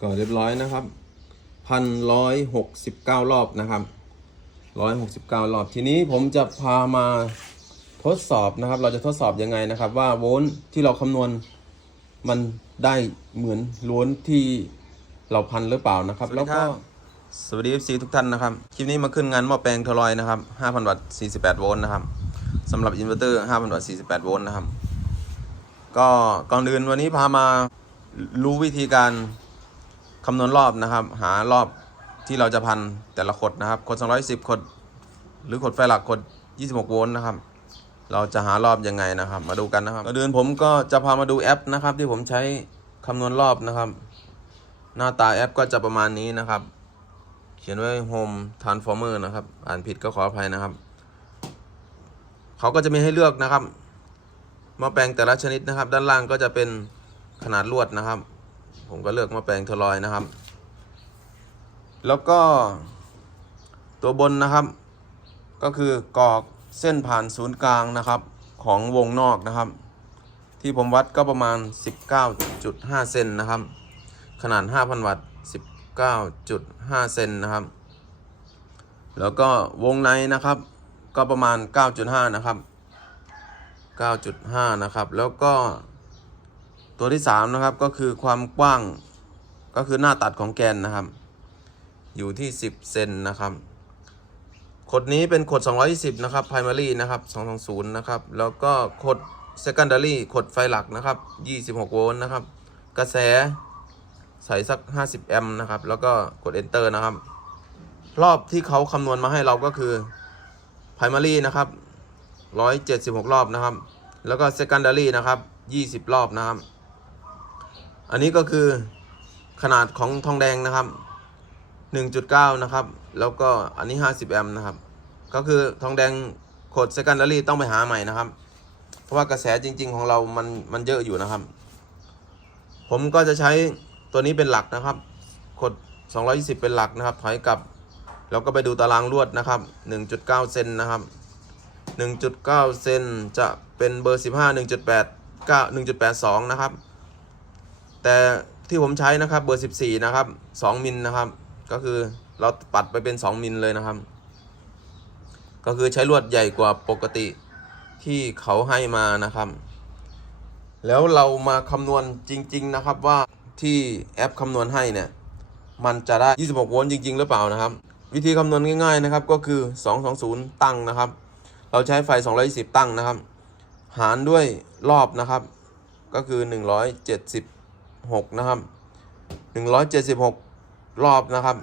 ก็เรียบร้อยนะครับพันร้อยหกสิบเก้ารอบนะครับร้อยหกสิบเก้ารอบทีนี้ผมจะพามาทดสอบนะครับ เราจะทดสอบยังไงนะครับ ว่าโวลต์ที่เราคำนวณมันได้เหมือนโวลต์ที่เราพันหรือเปล่านะครับ แล้วก็สวัสดี FC ทุกท่านนะครับ คลิปนี้มาขึ้นงานหม้อแปลงทลอยนะครับ 5,000 วัตต์ 48 โวลต์นะครับสำหรับอินเวอร์เตอร์ 5,000 วัตต์ 48 โวลต์นะครับ ก็ก่อนอื่นวันนี้พามารู้วิธีการ คำนวณรอบนะครับ หารอบที่เราจะพันแต่ละขดนะครับขด210ขดหรือขดไฟหลักขด26 โวลต์นะครับ เราจะหารอบยังไงนะครับ มาดูกันนะครับก่อนอื่นผมก็จะพามาดูแอปนะครับ ที่ผมใช้คำนวณรอบนะครับ หน้าตาแอปก็จะประมาณนี้นะครับ เขียนไว้ Home Transformer นะครับ อ่านผิดก็ขออภัยนะครับ เขาก็จะมีให้เลือกนะครับม้อแปลงแต่ละชนิดนะครับ ด้านล่างก็จะเป็นขนาดลวดนะครับ ผมก็เลือกม้อแปลงเทอรอยนะครับ แล้วก็ตัวบนนะครับ ก็คือกรอกเส้นผ่านศูนย์กลางนะครับของวงนอกนะครับ ที่ผมวัดก็ประมาณ 19.5 เซนนะครับ ขนาด 5,000 วัตต์ 19.5 เซนนะครับ แล้วก็วงในนะครับ ก็ประมาณ 9.5 นะครับ 9.5 นะครับ แล้วก็ ตัวที่3นะครับก็คือความกว้างก็คือหน้าตัดของแกนนะครับ อยู่ที่ 10เซนนะครับขดนี้เป็นขด 220 นะครับ primary นะครับ 220 นะครับ แล้วก็ขด secondary ขดไฟหลักนะครับ 26 โวลต์นะครับ กระแสใส่สัก 50 แอมป์นะครับ แล้วก็กด enter นะครับ รอบที่เขาคำนวณมาให้เราก็คือ primary นะครับ 176 รอบนะครับ แล้วก็ secondary นะครับ 20 รอบนะครับ อันนี้ก็คือขนาดของทองแดงนะครับ 1.9 นะครับ แล้วก็อันนี้ 50 แอมป์นะครับ ก็คือทองแดงโคด secondary ต้องไปหาใหม่นะครับ เพราะว่ากระแสจริง ๆ ของเรามันมันเยอะอยู่นะครับ ผมก็จะใช้ตัวนี้เป็นหลักนะครับโคด220 เป็นหลักนะครับ ถอยกลับ แล้วก็ไปดูตารางลวดนะครับ 1.9 เซนนะครับ 1.9 เซนจะเป็นเบอร์ 15 1.8 9 1.82 นะครับ แต่ที่ผมใช้นะครับเบอร์ 14 นะครับ 2 มิลนะครับ ก็คือเราปัดไปเป็น 2 มิลเลยนะครับ ก็คือใช้ลวดใหญ่กว่าปกติที่เขาให้มานะครับ แล้วเรามาคำนวณจริง ๆ นะครับว่าที่แอปคำนวณให้เนี่ย มันจะได้ 26 โวลต์จริง ๆ หรือเปล่านะครับ วิธีคำนวณง่าย ๆ นะครับ ก็คือ 220 ตั้งนะครับ เราใช้ไฟ 220 ตั้งนะครับ หารด้วยรอบนะครับ ก็คือ 176 นะครับ 176 รอบนะครับ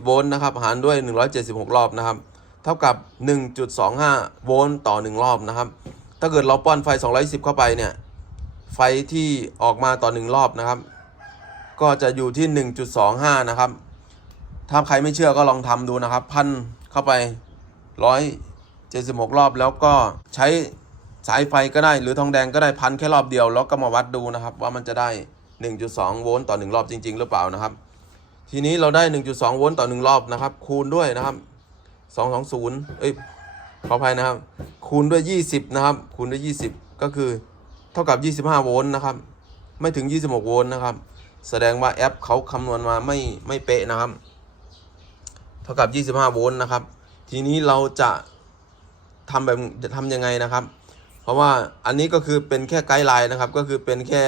220 โวลต์นะครับ หารด้วย 176 รอบนะครับ เท่ากับ 1.25 โวลต์ต่อ 1 รอบนะครับ ถ้าเกิดเราป้อนไฟ 210 เข้าไปเนี่ย ไฟที่ออกมาต่อ 1 รอบนะครับ ก็จะอยู่ที่ 1.25 นะครับ ถ้าใครไม่เชื่อก็ลองทำดูนะครับ พันเข้าไป 176 รอบแล้วก็ใช้ สายไฟก็ได้หรือทองแดงก็ได้พันแค่รอบเดียวแล้วก็มาวัดดูนะครับ ว่ามันจะได้ 1.2 โวลต์ต่อ 1 รอบจริง ๆ หรือเปล่านะครับ ทีนี้เราได้ 1.2 โวลต์ต่อ 1 รอบนะครับ คูณด้วยนะครับ 220 เอ้ยขออภัยนะครับ คูณด้วย 20 นะครับ คูณด้วย 20 ก็คือเท่ากับ 25 โวลต์นะครับ ไม่ถึง 26 โวลต์นะครับ แสดงว่าแอปเขาคำนวณมาไม่ไม่เป๊ะนะครับ เท่ากับ 25 โวลต์นะครับ ทีนี้เราจะทำแบบจะทำยังไงนะครับ ราะว่าอันนี้ก็คือเป็นแค่ไกด์ไลน์นะครับ ก็คือเป็นแค่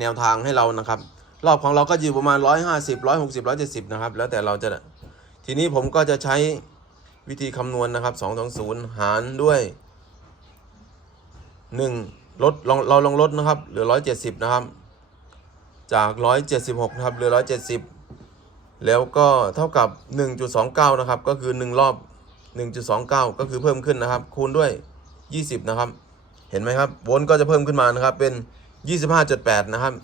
แนวทางให้เรานะครับ รอบของเราก็อยู่ประมาณ 150 160 170 นะครับ แล้วแต่เราจะ ทีนี้ผมก็จะใช้วิธีคำนวณนะครับ220 หารด้วย 1 ลดลองเราลองลดนะครับ เหลือ 170 นะครับ จาก 176 นะครับ เหลือ 170 แล้วก็เท่ากับ 1.29 นะครับ ก็คือ 1 รอบ 1.29 ก็คือเพิ่มขึ้นนะครับ คูณด้วย 20 นะครับ เห็นไหมครับโวลต์ก็จะเพิ่มขึ้นมานะครับ เป็น 25.8 นะครับ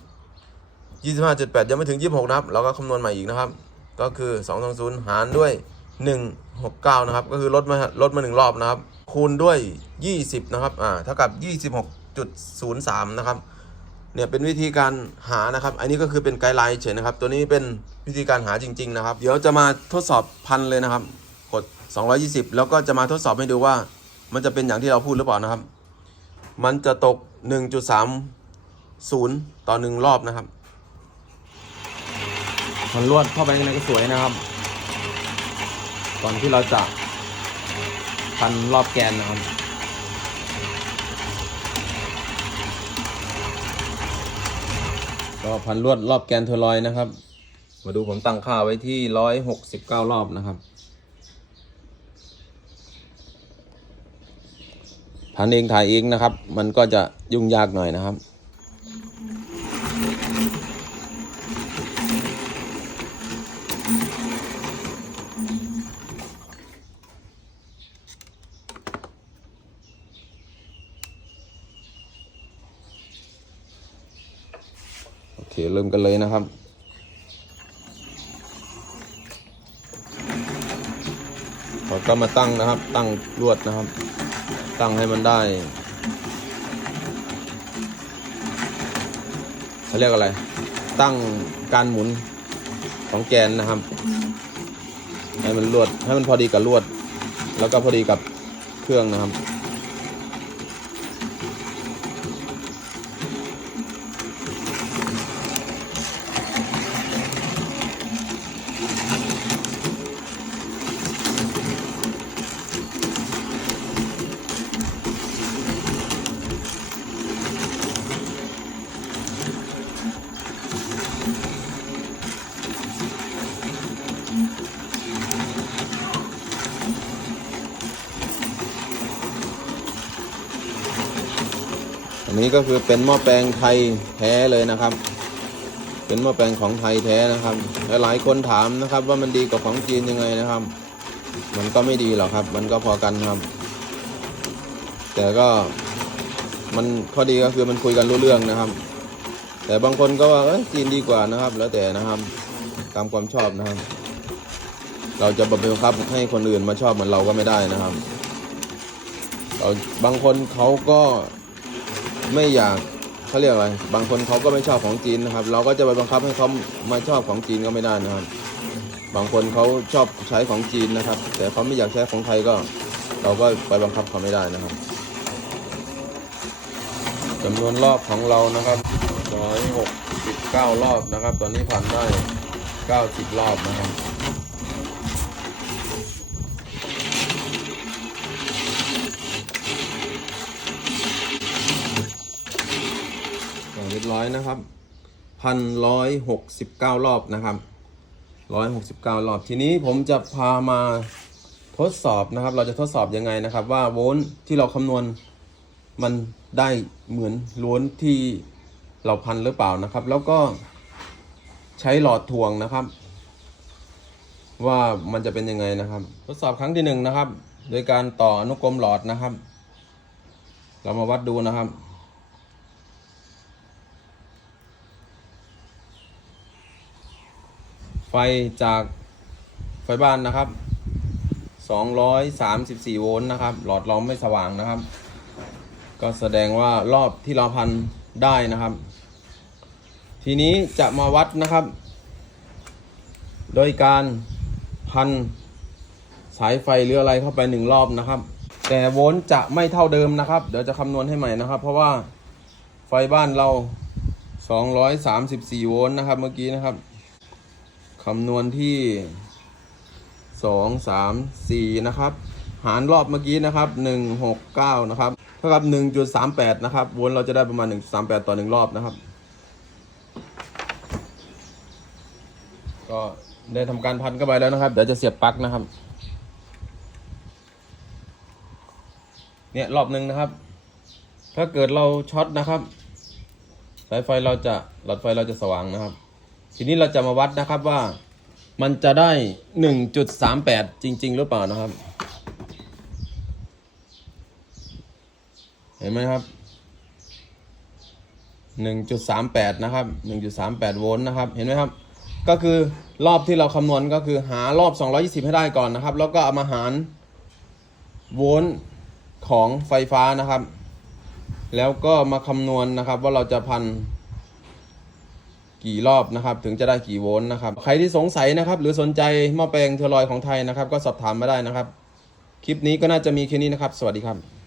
25.8 ยังไม่ถึง 26 นะครับ เราก็คำนวณใหม่อีกนะครับ ก็คือ 220 หารด้วย 169 นะครับ ก็คือลดมาลดมา 1 รอบนะครับ คูณด้วย 20 นะครับ อ่า เท่ากับ 26.03 นะครับ เนี่ยเป็นวิธีการหานะครับ อันนี้ก็คือเป็นไกด์ไลน์เฉยนะครับ ตัวนี้เป็นวิธีการหาจริง ๆ นะครับ เดี๋ยวจะมาทดสอบพันเลยนะครับ กด 220 แล้วก็จะมาทดสอบให้ดูว่า มันจะเป็นอย่างที่เราพูดหรือเปล่านะครับ มันจะตก 1.30 ต่อ 1 รอบนะครับพันลวดเข้าไปข้างในก็สวยนะครับ ก่อนที่เราจะพันรอบแกนนะครับก็พันลวดรอบแกนเทอร์ลอยนะครับ มาดูผมตั้งค่าไว้ที่ร้อยหกสิบเก้ารอบนะครับ พันเองถ่ายเองนะครับ มันก็จะยุ่งยากหน่อยนะครับ โอเค เริ่มกันเลยนะครับเราก็มาตั้งนะครับ ตั้งลวดนะครับ ตั้งให้มันได้เขาเรียกอะไร ตั้งการหมุนของแกนนะครับ ให้มันลวดให้มันพอดีกับลวด แล้วก็พอดีกับเครื่องนะครับ นนี้ก็คือเป็นหม้อแปลงไทยแท้เลยนะครับ เป็นหม้อแปลงของไทยแท้นะครับและหลายคนถามนะครับ ว่ามันดีกว่าของจีนยังไงนะครับ มันก็ไม่ดีหรอกครับ มันก็พอกันครับ แต่ก็มันข้อดีก็คือมันคุยกันรู้เรื่องนะครับ แต่บางคนก็ว่าเอ้ยจีนดีกว่านะครับ แล้วแต่นะครับ ตามความชอบนะครับ เราจะบังคับให้คนอื่นมาชอบเหมือนเราก็ไม่ได้นะครับเราบางคนเขาก็ ไม่อยากเขาเรียกอะไร บางคนเขาก็ไม่ชอบของจีนนะครับ เราก็จะไปบังคับให้เขามาชอบของจีนก็ไม่ได้นะครับ บางคนเขาชอบใช้ของจีนนะครับ แต่เขาไม่อยากใช้ของไทยก็ เราก็ไปบังคับเขาไม่ได้นะครับจำนวนรอบของเรานะครับร้อยหกสิบเก้ารอบนะครับ ตอนนี้ผ่านได้เก้าสิบรอบนะครับ อย่างเรีย บร้อยนะครับพันร้อยหกสิบเก้ารอบนะครับร้อยหกสิบเก้ารอบ ทีนี้ผมจะพามาทดสอบนะครับ เราจะทดสอบยังไงนะครับ ว่าโวลต์ที่เราคำนวณมันได้เหมือนโวลต์ที่เราพันหรือเปล่านะครับ แล้วก็ใช้หลอดถ่วงนะครับ ว่ามันจะเป็นยังไงนะครับ ทดสอบครั้งที่หนึ่งนะครับ โดยการต่ออนุกรมหลอดนะครับ เรามาวัดดูนะครับ ไฟจากไฟบ้านนะครับ 234 โวลต์นะครับ หลอดเราไม่สว่างนะครับ ก็แสดงว่ารอบที่เราพันได้นะครับ ทีนี้จะมาวัดนะครับ โดยการพันสายไฟหรืออะไรเข้าไปหนึ่งรอบนะครับ แต่โวลต์จะไม่เท่าเดิมนะครับ เดี๋ยวจะคำนวณให้ใหม่นะครับ เพราะว่าไฟบ้านเรา 234 โวลต์นะครับเมื่อกี้นะครับ คำนวณที่สองสามสี่นะครับ หารรอบเมื่อกี้นะครับหนึ่งหกเก้านะครับเท่ากับหนึ่งจุดสามแปดนะครับวนเราจะได้ประมาณหนึ่งสามแปดต่อหนึ่งรอบนะครับ ก็ได้ทำการพันเข้าไปแล้วนะครับ เดี๋ยวจะเสียบปลั๊กนะครับ เนี่ยรอบหนึ่งนะครับ ถ้าเกิดเราช็อตนะครับ สายไฟเราจะหลอดไฟเราจะสว่างนะครับ ทีนี้เราจะมาวัดนะครับว่ามันจะได้ 1.38 จริง ๆ หรือเปล่านะครับ เห็นไหมครับ 1.38 นะครับ 1.38 โวลต์นะครับ เห็นไหมครับ ก็คือรอบที่เราคำนวณก็คือหารอบ 220 ให้ได้ก่อนนะครับ แล้วก็เอามาหารโวลต์ของไฟฟ้านะครับ แล้วก็มาคำนวณนะครับว่าเราจะพัน กี่รอบนะครับถึงจะได้กี่โวลต์นะครับใครที่สงสัยนะครับหรือสนใจหม้อแปลงเทอร์ลอยของไทยนะครับก็สอบถามมาได้นะครับ คลิปนี้ก็น่าจะมีแค่นี้นะครับ สวัสดีครับ